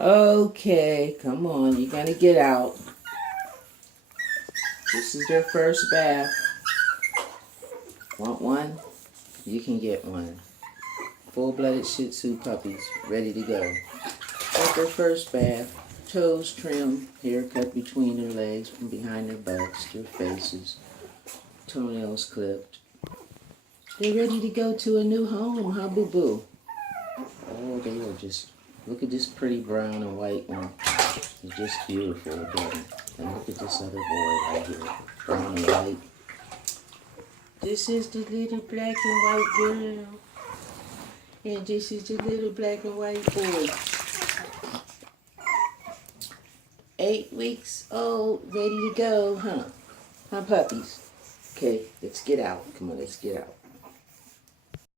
Okay, come on. You're going to get out. This is their first bath. Want one? You can get one. Full-blooded Shih Tzu puppies, ready to go. Got their first bath. Toes trimmed, hair cut between their legs, from behind their butts, their faces, toenails clipped. They're ready to go to a new home, huh, boo-boo? Oh, they are just, look at this pretty brown and white one. They're just beautiful, again. And look at this other boy right here, brown and white. This is the little black and white girl. And this is the little black and white boy. 8 weeks old, ready to go, huh? Huh, puppies? Okay, let's get out. Come on, let's get out.